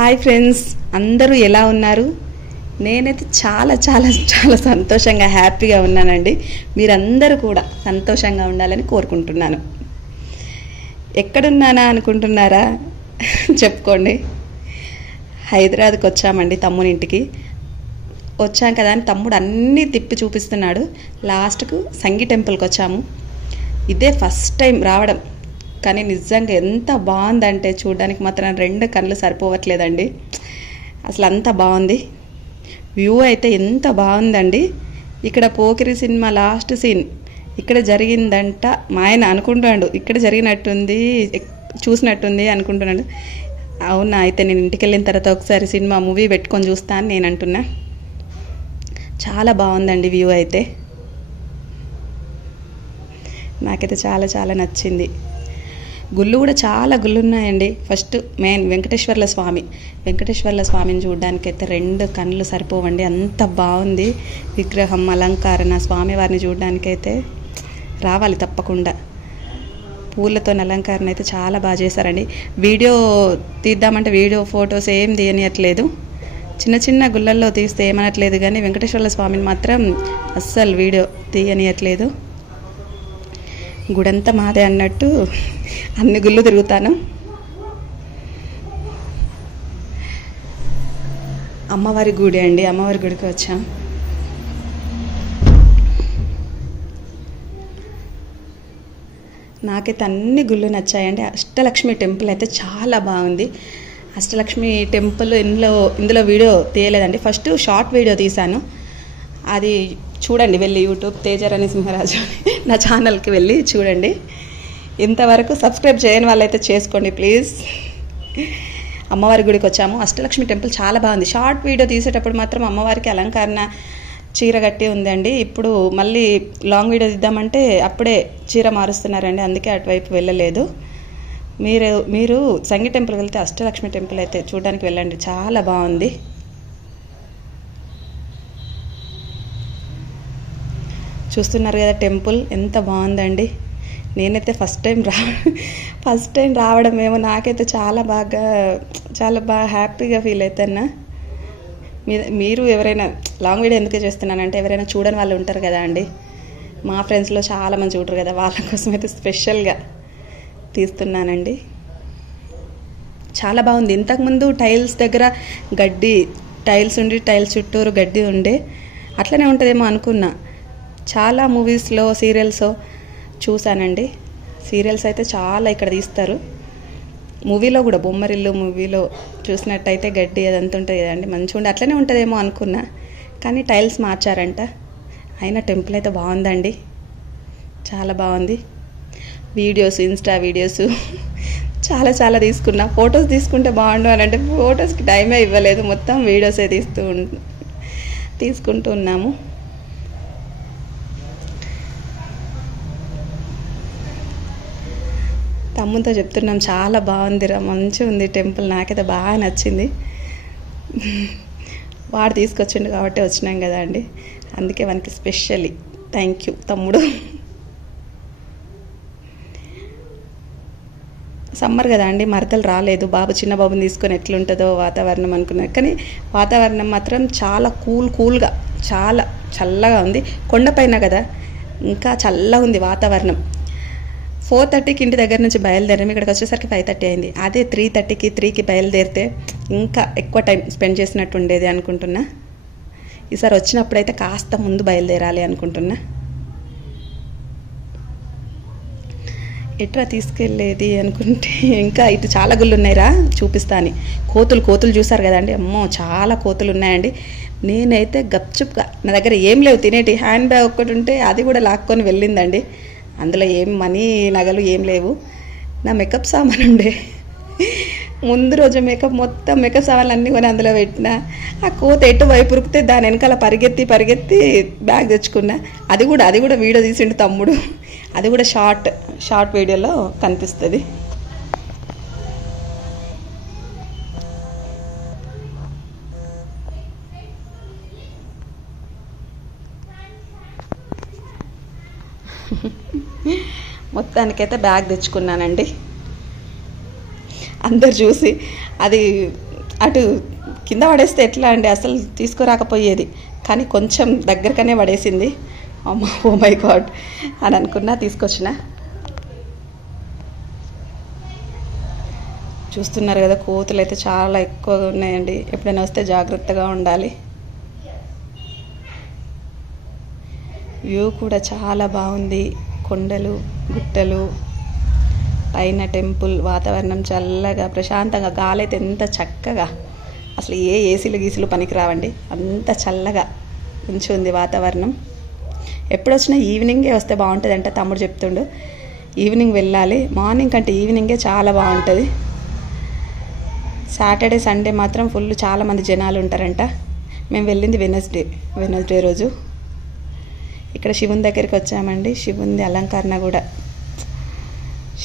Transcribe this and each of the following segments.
Hi friends, అందరూ ఎలా ఉన్నారు? నేనైతే చాలా చాలా చాలా సంతోషంగా హ్యాపీగా ఉన్నానండి. మీరందరూ కూడా సంతోషంగా ఉండాలని కోరుకుంటున్నాను. ఎక్కడున్నానా అనుకుంటున్నారా? చెప్పుకోండి. హైదరాబాద్కి వచ్చామండి, తమ్ముని ఇంటికి వచ్చాం కదా అని తమ్ముడు అన్నీ తిప్పి చూపిస్తున్నాడు. లాస్ట్కు సంగీ టెంపుల్కి వచ్చాము. ఇదే ఫస్ట్ టైం రావడం, కానీ నిజంగా ఎంత బాగుందంటే చూడడానికి మాత్రం రెండు కళ్ళు సరిపోవట్లేదండి. అసలు అంత బాగుంది. వ్యూ అయితే ఎంత బాగుందండి. ఇక్కడ పోకిరి సినిమా లాస్ట్ సీన్ ఇక్కడ జరిగిందంట. మా ఆయన అనుకుంటున్నాడు ఇక్కడ జరిగినట్టుంది, చూసినట్టుంది అనుకుంటున్నాడు. అవునా, అయితే నేను ఇంటికి వెళ్ళిన తర్వాత ఒకసారి సినిమా మూవీ పెట్టుకొని చూస్తా అని నేను అంటున్నా. చాలా బాగుందండి వ్యూ అయితే. నాకైతే చాలా చాలా నచ్చింది. గుళ్ళు కూడా చాలా గుళ్ళు ఉన్నాయండి. ఫస్ట్ మెయిన్ వెంకటేశ్వర్ల స్వామిని చూడడానికైతే రెండు కళ్ళు సరిపోవండి, అంత బాగుంది విగ్రహం, అలంకరణ. స్వామివారిని చూడడానికైతే రావాలి తప్పకుండా. పూలతో అలంకరణ అయితే చాలా బాగా చేశారండి. వీడియో తీద్దామంటే వీడియో ఫొటోస్ ఏం తీయనియట్లేదు. చిన్న చిన్న గుళ్ళల్లో తీస్తే ఏమనట్లేదు, కానీ వెంకటేశ్వర్ల స్వామిని మాత్రం అస్సలు వీడియో తీయనియట్లేదు. గుడంతా మాదే అన్నట్టు అన్ని గుళ్ళు తిరుగుతాను. అమ్మవారి గుడి అండి, అమ్మవారి గుడికి వచ్చాం. నాకైతే అన్ని గుళ్ళు నచ్చాయండి. అష్టలక్ష్మి టెంపుల్ అయితే చాలా బాగుంది. అష్టలక్ష్మి టెంపుల్ ఇందులో వీడియో తీయలేదండి. ఫస్ట్ షార్ట్ వీడియో తీశాను, అది చూడండి వెళ్ళి యూట్యూబ్ తేజరాణి సింహరాజు నా ఛానల్కి వెళ్ళి చూడండి. ఇంతవరకు సబ్స్క్రైబ్ చేయని వాళ్ళైతే చేసుకోండి ప్లీజ్. అమ్మవారి గుడికి వచ్చాము. అష్టలక్ష్మి టెంపుల్ చాలా బాగుంది. షార్ట్ వీడియో తీసేటప్పుడు మాత్రం అమ్మవారికి అలంకరణ చీర కట్టి ఉందండి. ఇప్పుడు మళ్ళీ లాంగ్ వీడియో తీద్దామంటే అప్పుడే చీర మారుస్తున్నారండి, అందుకే అటువైపు వెళ్ళలేదు. మీరు సంగీ టెంపుల్కి వెళ్తే అష్టలక్ష్మి టెంపుల్ అయితే చూడడానికి వెళ్ళండి, చాలా బాగుంది. చూస్తున్నారు కదా టెంపుల్ ఎంత బాగుందండి. నేనైతే ఫస్ట్ టైం రావడం ఏమో నాకైతే చాలా బాగా హ్యాపీగా ఫీల్ అవుతున్నా. మీరు ఎవరైనా లాంగ్ వీడియో ఎందుకు చేస్తున్నానంటే ఎవరైనా చూడని వాళ్ళు ఉంటారు కదా అండి, మా ఫ్రెండ్స్లో చాలామంది చూడరు కదా, వాళ్ళ కోసం అయితే స్పెషల్గా తీస్తున్నానండి. చాలా బాగుంది. ఇంతకుముందు టైల్స్ దగ్గర టైల్స్ చుట్టూరు గడ్డి ఉండే, అట్లనే ఉంటుందేమో అనుకున్నా. చాలా మూవీస్లో సీరియల్స్ చూశానండి. సీరియల్స్ అయితే చాలా ఇక్కడ తీస్తారు. మూవీలో కూడా బొమ్మరిల్లు మూవీలో చూసినట్టయితే గడ్డి అదంతా ఉంటుంది కదండి, మంచిగా ఉండి అట్లనే ఉంటుందేమో అనుకున్నా, కానీ టైల్స్ మార్చారంట. అయినా టెంపుల్ అయితే బాగుందండి, చాలా బాగుంది. ఇన్స్టా వీడియోస్ చాలా చాలా తీసుకున్నా. ఫొటోస్ తీసుకుంటే బాగుండు అని అంటే ఫొటోస్కి టైమే ఇవ్వలేదు, మొత్తం వీడియోసే తీసుకుంటూ ఉన్నాము. తమ్ముతో చెప్తున్నాం చాలా బాగుందిరా, మంచిగా ఉంది టెంపుల్, నాకైతే బాగా నచ్చింది. వాడు తీసుకొచ్చిండు కాబట్టి వచ్చినాం కదా అండి, అందుకే మనకి స్పెషల్లీ థ్యాంక్ యూ తమ్ముడు. సమ్మర్ కదా అండి, మరదలు రాలేదు. చిన్న బాబుని తీసుకొని ఎట్లుంటుందో వాతావరణం అనుకున్నారు, కానీ వాతావరణం మాత్రం చాలా కూల్గా చాలా చల్లగా ఉంది. కొండపైన కదా, ఇంకా చల్లగా ఉంది వాతావరణం. 4:30కి ఇంటి దగ్గర నుంచి బయలుదేరాం, ఇక్కడికి వచ్చేసరికి 5:30 అయింది. అదే 3:30కి బయలుదేరితే ఇంకా ఎక్కువ టైం స్పెండ్ చేసినట్టు ఉండేది అనుకుంటున్నా. ఈసారి వచ్చినప్పుడైతే కాస్త ముందు బయలుదేరాలి అనుకుంటున్నా. ఎట్లా తీసుకెళ్ళేది అనుకుంటే ఇంకా ఇటు చాలా గుళ్ళు ఉన్నాయిరా చూపిస్తాను. కోతులు చూసారు కదండి, అమ్మో చాలా కోతులు ఉన్నాయండి. నేనైతే గప్చుప్గా నా దగ్గర ఏం లేవు తినేటి, హ్యాండ్ బ్యాగ్ ఒక్కటి ఉంటే అది కూడా లాక్కొని వెళ్ళిందండి. అందులో ఏం మనీ నగలు ఏం లేవు. నా మేకప్ సామాన్ ఉండే, ముందు రోజు మొత్తం మేకప్ సామాన్లు అన్నీ కొని అందులో పెట్టిన. ఆ కోత ఎటు వైపు ఉరికితే దాని వెనకాల పరిగెత్తి బ్యాగ్ తెచ్చుకున్నా. అది కూడా వీడియో తీసిండు తమ్ముడు, అది కూడా షార్ట్ వీడియోలో కనిపిస్తుంది. మొత్తానికైతే బ్యాగ్ తెచ్చుకున్నానండి. అందరు చూసి అది అటు కింద పడేస్తే ఎట్లా అండి, అసలు తీసుకురాకపోయేది. కానీ కొంచెం దగ్గరకనే పడేసింది. అమ్మ ఓ మై గాడ్ అని అనుకున్నా, తీసుకొచ్చిన. చూస్తున్నారు కదా, కోతులు అయితే చాలా ఎక్కువగా ఉన్నాయండి. ఎప్పుడైనా వస్తే జాగ్రత్తగా ఉండాలి. వ్యూ కూడా చాలా బాగుంది. కొండలు, గుట్టలు, పైన టెంపుల్, వాతావరణం చల్లగా ప్రశాంతంగా, గాలి అయితే ఎంత చక్కగా, అసలు ఏ ఏసీలు గీసులు పనికిరావండి, అంత చల్లగా మంచిగా ఉంది వాతావరణం. ఎప్పుడు వచ్చినా ఈవినింగే వస్తే బాగుంటుంది అంటే తమ్ముడు చెప్తుండు. ఈవినింగ్ వెళ్ళాలి, మార్నింగ్ కంటే ఈవినింగే చాలా బాగుంటుంది. సాటర్డే సండే మాత్రం ఫుల్ చాలామంది జనాలు ఉంటారంట. మేము వెళ్ళింది వెనస్డే రోజు. ఇక్కడ శివుని దగ్గరికి వచ్చామండి. శివుని అలంకరణ కూడా,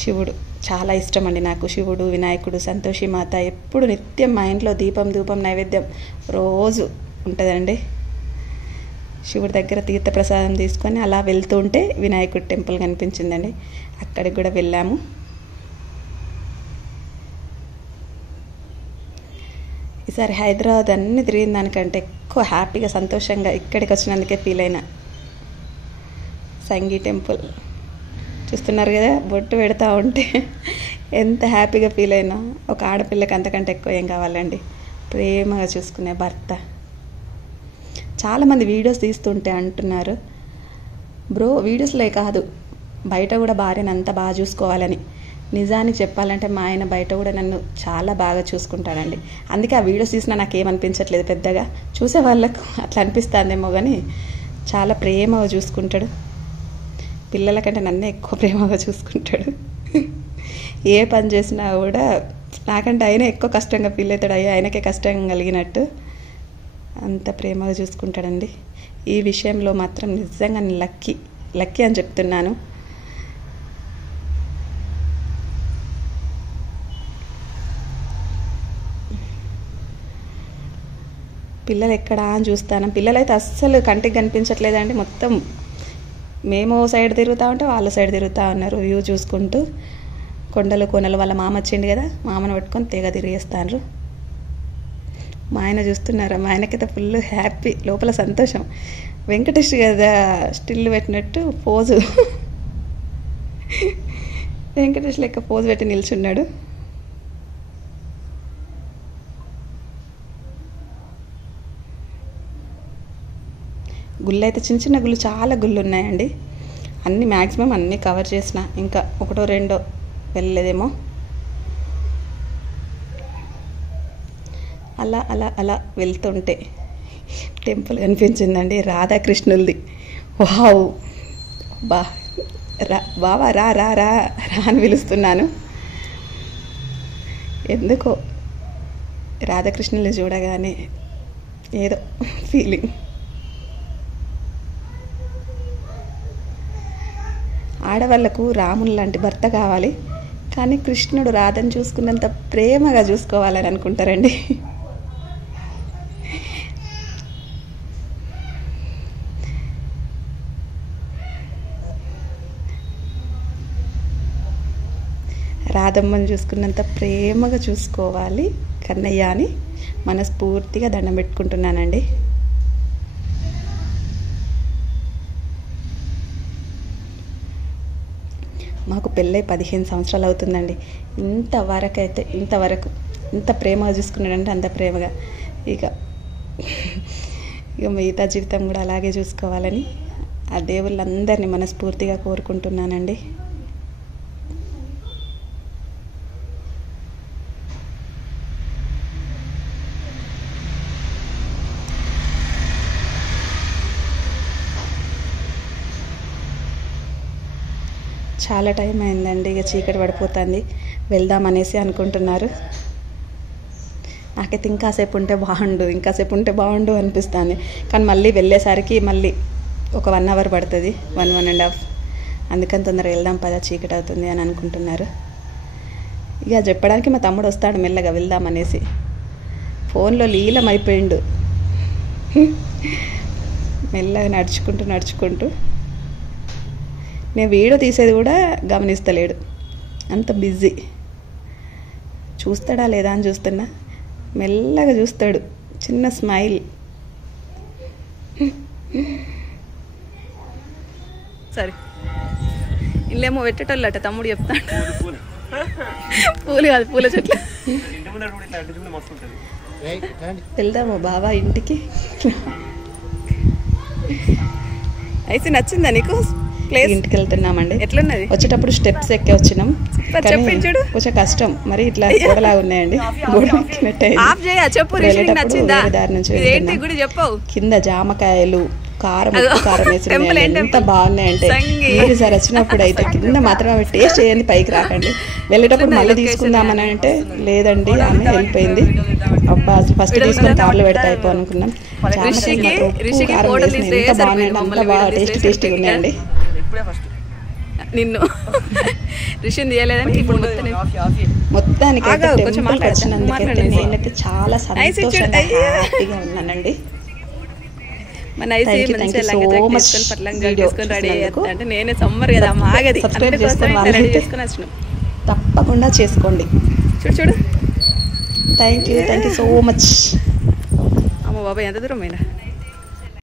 శివుడు చాలా ఇష్టం అండి నాకు. శివుడు, వినాయకుడు, సంతోషి మాత ఎప్పుడు నిత్యం మా ఇంట్లో దీపం ధూపం నైవేద్యం రోజు ఉంటుందండి. శివుడి దగ్గర తీర్థప్రసాదం తీసుకొని అలా వెళ్తూ ఉంటే వినాయకుడి టెంపుల్ కనిపించిందండి. అక్కడికి కూడా వెళ్ళాము. ఈసారి హైదరాబాద్ అన్ని తిరిగిన దానికంటే ఎక్కువ హ్యాపీగా సంతోషంగా ఇక్కడికి వచ్చినందుకే ఫీల్ అయినా. సంగీ టెంపుల్ చూస్తున్నారు కదా, బొట్టు పెడతా ఉంటే ఎంత హ్యాపీగా ఫీల్ అయినా. ఒక ఆడపిల్లకి అంతకంటే ఎక్కువ ఏం కావాలండి, ప్రేమగా చూసుకునే భర్త. చాలామంది వీడియోస్ తీస్తుంటే అంటున్నారు, బ్రో వీడియోస్లో కాదు బయట కూడా భార్యను అంత బాగా చూసుకోవాలని. నిజానికి చెప్పాలంటే మా ఆయన బయట కూడా నన్ను చాలా బాగా చూసుకుంటాడండి. అందుకే ఆ వీడియోస్ తీసినా నాకేమనిపించట్లేదు పెద్దగా. చూసే వాళ్ళకు అట్లా అనిపిస్తుందేమో కానీ చాలా ప్రేమగా చూసుకుంటాడు. పిల్లల కంటే నన్నే ఎక్కువ ప్రేమగా చూసుకుంటాడు. ఏ పని చేసినా కూడా నాకంటే ఆయన ఎక్కువ కష్టంగా ఫీల్ అవుతాడు. ఆయనకే కష్టం కలిగినట్టు అంత ప్రేమగా చూసుకుంటాడండి. ఈ విషయంలో మాత్రం నిజంగా లక్కీ అని చెప్తున్నాను. పిల్లలు ఎక్కడా అని చూస్తాను. పిల్లలైతే అస్సలు కంటికి కనిపించట్లేదండి. మొత్తం మేము సైడ్ తిరుగుతూ ఉంటే వాళ్ళ సైడ్ తిరుగుతూ ఉన్నారు వ్యూ చూసుకుంటూ. కొండలు కోనలు, వాళ్ళ మామ వచ్చిండు కదా, మామను పట్టుకొని తెగ తిరిగేస్తారు. మా ఆయన చూస్తున్నారా, మా ఆయనకైతే ఫుల్ హ్యాపీ, లోపల సంతోషం. వెంకటేష్ కదా స్టిల్ పెట్టినట్టు పోజు, వెంకటేష్ లెక్క పోజు పెట్టి నిల్చున్నాడు. గుళ్ళు అయితే చిన్న చిన్న గుళ్ళు, చాలా గుళ్ళు ఉన్నాయండి. అన్నీ మ్యాక్సిమం అన్నీ కవర్ చేసిన, ఇంకా ఒకటో రెండో వెళ్ళలేదేమో. అలా అలా అలా వెళ్తుంటే టెంపుల్ కనిపించిందండి, రాధాకృష్ణులది. వావ్ బావా రా రా రా రా అని పిలుస్తున్నాను. ఎందుకో రాధాకృష్ణుల్ని చూడగానే ఏదో ఫీలింగ్. ఆడవాళ్లకు రాముని లాంటి భర్త కావాలి, కానీ కృష్ణుడు రాధను చూసుకున్నంత ప్రేమగా చూసుకోవాలని అనుకుంటారండి. రాధమ్మని చూసుకున్నంత ప్రేమగా చూసుకోవాలి కన్నయ్య అని మనస్ఫూర్తిగా దండం పెట్టుకుంటున్నానండి. మాకు పెళ్ళై 15 సంవత్సరాలు అవుతుందండి. ఇంతవరకు ఇంత ప్రేమగా చూసుకున్నాడంటే అంత ప్రేమగా. ఇక మిగతా జీవితం కూడా అలాగే చూసుకోవాలని ఆ దేవుళ్ళందరినీ మనస్ఫూర్తిగా కోరుకుంటున్నానండి. చాలా టైం అయిందండి, ఇక చీకటి పడిపోతుంది, వెళ్దామనేసి అనుకుంటున్నారు. నాకైతే ఇంకాసేపు ఉంటే బాగుండు అనిపిస్తుంది. కానీ మళ్ళీ వెళ్ళేసరికి మళ్ళీ ఒక 1 అవర్ పడుతుంది, 1.5. అందుకని తొందరగా వెళ్దాం పదా, చీకటి అవుతుంది అని అనుకుంటున్నారు. ఇక చెప్పడానికి మా తమ్ముడు వస్తాడు మెల్లగా వెళ్దామనేసి. ఫోన్లో లీలమైపోయిండు, మెల్లగా నడుచుకుంటూ. నేను వీడియో తీసేది కూడా గమనిస్తలేడు, అంత బిజీ. చూస్తాడా లేదా అని చూస్తున్నా. మెల్లగా చూస్తాడు, చిన్న స్మైల్. సరే ఇల్లేమో పెట్టేటోళ్ళట తమ్ముడు చెప్తాడు. పూలు కాదు, పూల చెట్లు. వెళ్దాము బాబా ఇంటికి. అయితే నచ్చిందా నీకు ప్లేస్? ఇంటికి వెళ్తున్నామండి. ఎట్లున్నది? వచ్చేటప్పుడు స్టెప్స్ ఎక్కి వచ్చినాం, చెప్పించుడు కొంచెం కష్టం. మరి ఇట్లా గోడలాగా ఉన్నాయండి, గోడ చెప్పు. దారి నుంచి కింద జామకాయలు, కారం కారం వేసి ఎంత బాగున్నాయంటే, మీరు సార్ వచ్చినప్పుడు అయితే కింద మాత్రం అవి టేస్ట్ చేయండి, పైకి రాకండి. వెళ్ళేటప్పుడు మళ్ళీ తీసుకుందామని అంటే లేదండి, ఆమె వెళ్ళిపోయింది. అబ్బా అసలు ఫస్ట్ తీసుకొని కార్లో పెడితే అయిపో అనుకున్నాం. ఎంత బాగున్నాయండి, అంత బాగా టేస్టీగా ఉన్నాయండి. నిన్ను రిషిని తీయలేదని ఇప్పుడు మొత్తానికి వచ్చినందుకైతే నేనైతే చాలా సంతోషంగా హ్యాపీగా ఉన్నానండి. నేనే సమ్మర్ కదా ఆగది, సబ్స్క్రైబ్ చేసుకొని తప్పకుండా చేసుకోండి. చూడు థ్యాంక్ యూ సో మచ్. అమ్మ బాబాయ్ ఎంత దూరం అయినా